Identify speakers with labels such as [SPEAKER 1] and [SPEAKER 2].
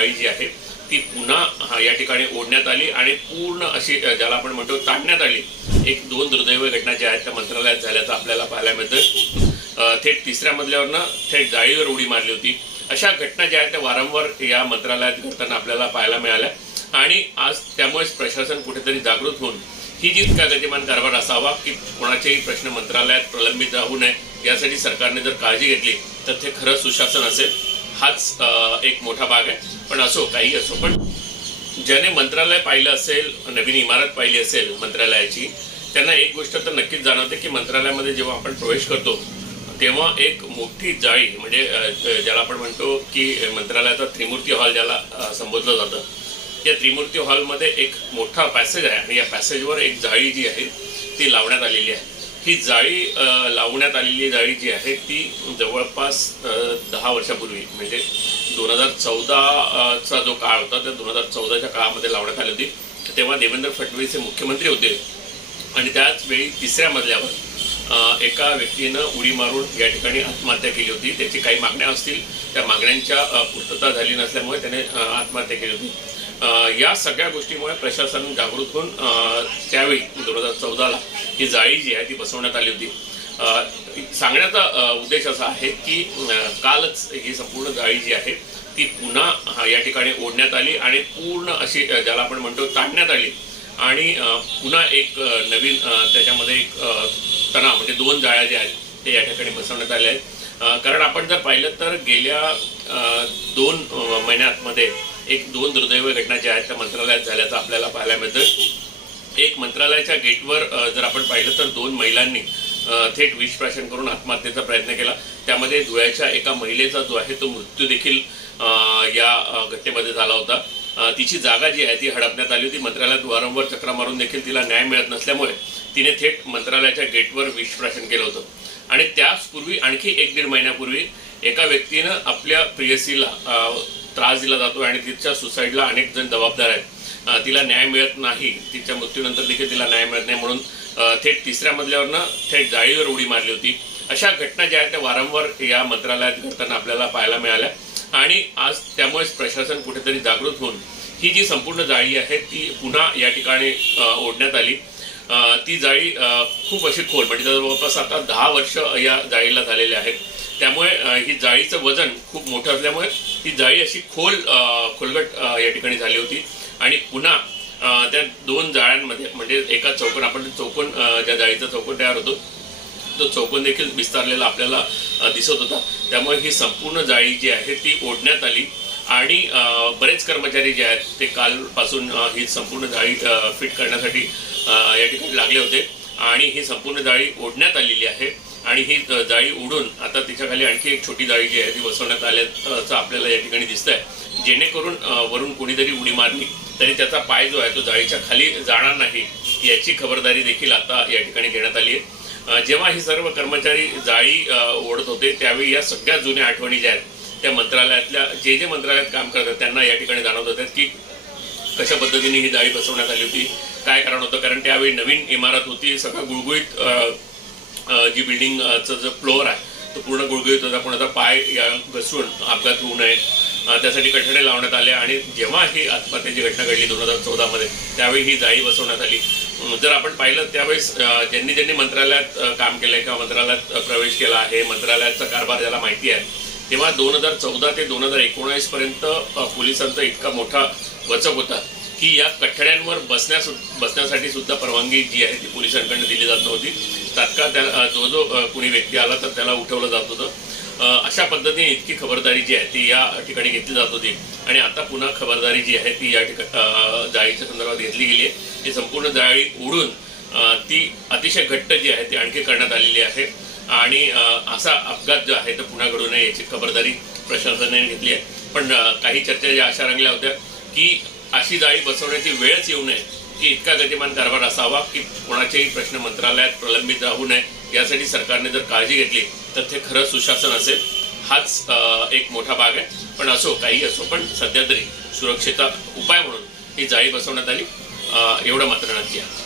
[SPEAKER 1] जाळी जी आहे ती पुन्हा या ठिकाणी ओढण्यात आली आणि पूर्ण अशी ज्याला आपण म्हणतो ताणण्यात आली एक दोन दुर्दैव घटना ज्या आहेत त्या मंत्रालयात झाल्याचं आपल्याला पाहायला मिळतं थेट तिसऱ्या मजल्यावरनं थेट जाळीवर उडी मारली होती. अशा घटना ज्या आहेत त्या वारंवार या मंत्रालयात घडताना आपल्याला पाहायला मिळाल्या. आणि आज त्यामुळेच प्रशासन कुठेतरी जागृत होऊन ही जी गतिमान कारभार असावा की कोणाचेही प्रश्न मंत्रालयात प्रलंबित राहू नये यासाठी सरकारने जर काळजी घेतली तर ते खरं सुशासन असेल. हाच एक मोठा भाग आहे. पण असो काही असो पण ज्याने मंत्रालय पाहिलं असेल नवीन इमारत पाहिली असेल मंत्रालयाची त्यांना एक गोष्ट तर नक्कीच जाणवते की मंत्रालयामध्ये जेव्हा आपण प्रवेश करतो तेव्हा एक मोठी जाळी म्हणजे ज्याला आपण म्हणतो की मंत्रालयाचा त्रिमूर्ती हॉल ज्याला संबोधलं जातं या त्रिमूर्ती हॉलमध्ये एक मोठा पॅसेज आहे आणि या पॅसेजवर एक जाळी जी आहे ती लावण्यात आलेली आहे. ही जाळी लावण्यात आलेली जाळी जी आहे ती जवळपास दहा वर्षापूर्वी म्हणजे दोन हजार चौदाचा जो काळ होता त्या दोन हजार चौदाच्या काळामध्ये लावण्यात आली होती. तेव्हा देवेंद्र फडणवीस हे मुख्यमंत्री होते. आणि त्याच वेळी तिसऱ्या मजल्यावर एका व्यक्तीनं उडी मारून या ठिकाणी आत्महत्या केली होती. त्याची काही मागण्या असतील त्या मागण्यांच्या पूर्तता झाली नसल्यामुळे त्याने आत्महत्या केली होती. या सगळ्या गोष्टीमुळे प्रशासन जागृत होऊन त्यावेळी दोन हजार चौदाला ही जाळी जी आहे ती बसवण्यात आली होती. सांगण्याचा उद्देश असा आहे की कालच ही संपूर्ण जाळी जी आहे ती पुन्हा या ठिकाणी ओढण्यात आली आणि पूर्ण अशी ज्याला आपण म्हणतो ताणण्यात आली. आणि पुन्हा एक नवीन त्याच्यामध्ये एक तणाव म्हणजे दोन जाळ्या ज्या आहेत ते या ठिकाणी बसवण्यात आल्या आहेत. कारण आपण जर पाहिलं तर गेल्या दोन अ, महिन्यामध्ये एक दोन दुर्दैव घटना ज्या आहेत त्या मंत्रालयात झाल्याचं आपल्याला पाहायला मिळतं एक मंत्रालयाच्या गेटवर जर आपण पाहिलं तर दोन महिलांनी थेट विषप्राशन करून आत्महत्येचा प्रयत्न केला. त्यामध्ये धुळ्याच्या एका महिलेचा जो आहे तो मृत्यू देखील या घटनेमध्ये झाला होता. तिची जागा जी आहे ती हडपण्यात आली होती. मंत्रालयात वारंवार चक्रा मारून देखील तिला न्याय मिळत नसल्यामुळे तिने थेट मंत्रालयाच्या गेटवर विषप्राशन केलं होतं. आणि त्याचपूर्वी आणखी एक दीड महिन्यापूर्वी एका व्यक्तीनं आपल्या प्रियसीला त्रास दिला जातो आणि तिच्या सुसाईडला अनेक जण जबाबदार आहेत. तिला न्याय मिळत नाही. तिच्या मृत्यूनंतर देखील तिला न्याय मिळत नाही म्हणून थेट तिसऱ्या मजल्यावरनं थेट जाळीवर उडी मारली होती. अशा घटना ज्या आहेत त्या वारंवार या मंत्रालयात घडताना आपल्याला पाहायला मिळाल्या. आणि आज त्यामुळेच प्रशासन कुठेतरी जागृत होऊन ही जी संपूर्ण जाळी आहे ती पुन्हा या ठिकाणी ओढण्यात आली. ती जाळी खूप अशी खोल म्हणजे जवळपास आता दहा वर्ष या जाळीला झालेले आहेत. त्यामुळे ही जाळीचं वजन खूप मोठं असल्यामुळे ही जाळी अशी खोल खोलगट या ठिकाणी झाली होती. आणि पुन्हा त्या दोन जाळ्यांमध्ये म्हणजे एका चौकोन आपण चौकोन ज्या जाळीचा चौकोन तयार होतो. तो चौकोन देखील विस्तारलेला आपल्याला दिसत होता. त्यामुळे ही संपूर्ण जाळी जी आहे ती ओढण्यात आली. आणि बरेच कर्मचारी जे आहेत ते कालपासून ही संपूर्ण जाळी फिट करण्यासाठी या ठिकाणी लागले होते. आणि ही संपूर्ण जाळी ओढण्यात आलेली आहे. आणि ही जाळी उडून आता तिच्याखाली आणखी एक छोटी जाळी जी आहे ती बसवण्यात आल्याचं आपल्याला या ठिकाणी दिसतंय. जेणेकरून वरून कोणीतरी उडी मारली तरी त्याचा पाय जो आहे तो जाळीच्या खाली जाणार नाही याची खबरदारी देखील आता या ठिकाणी घेण्यात आली आहे. जेव्हा हे सर्व कर्मचारी जाळी ओढत होते त्यावेळी या सगळ्या जुन्या आठवणी ज्या आहेत त्या मंत्रालयातल्या जे जे मंत्रालयात काम करतात त्यांना या ठिकाणी जाणवत होत्या की कशा पद्धतीने ही जाळी बसवण्यात आली होती काय कारण होतं कारण त्यावेळी नवीन इमारत होती सगळं गुळगुळीत जी बिल्डिंगचं जो फ्लोअर आहे तो पूर्ण गुळगुळीत होता. कोणाचा पाय या घसरून अपघात होऊ नये. त्यासाठी कठडे लावण्यात आले आणि जेव्हा ही आत्महत्याची घटना घडली दोन हजार चौदामध्ये त्यावेळी ही जाळी बसवण्यात आली. जर आपण पाहिलं त्यावेळेस ज्यांनी ज्यांनी मंत्रालयात काम केलं आहे किंवा मंत्रालयात प्रवेश केला आहे मंत्रालयाचा कारभार ज्याला माहिती आहे तेव्हा दोन हजार चौदा ते दोन हजार एकोणावीसपर्यंत पोलिसांचा इतका मोठा वचक होता की या कठड्यांवर बसण्यास बसण्यासाठी सुद्धा परवानगी जी आहे ती पोलिसांकडनं दिली जात नव्हती. तात्काळ त्या जो जो कुणी व्यक्ती आला तर त्याला उठवलं जात होतं. अशा पद्धतीने इतकी खबरदारी जी आहे ती या ठिकाणी घेतली जात होती. आणि आता पुन्हा खबरदारी जी आहे ती या ठिकाणी जाळीच्या संदर्भात घेतली गेली आहे. ही संपूर्ण जाळी उडून ती अतिशय घट्ट जी आहे ती आणखी करण्यात आलेली आहे. आणि असा अपघात जो आहे तो पुन्हा घडू नये याची खबरदारी प्रशासनाने घेतली आहे. पण काही चर्चा ज्या अशा रंगल्या होत्या की अशी जाळी बसवण्याची वेळच येऊ नये की इतका गतिमान कारभार असावा की कोणाचेही प्रश्न मंत्रालयात प्रलंबित राहू नये यासाठी सरकारने जर काळजी घेतली तर ते खरं सुशासन असेल. हाच एक मोठा भाग आहे. पण असो काही असो पण सध्या तरी सुरक्षेचा उपाय म्हणून ही जाळी बसवण्यात आली. एवढं मात्र नक्की आहे.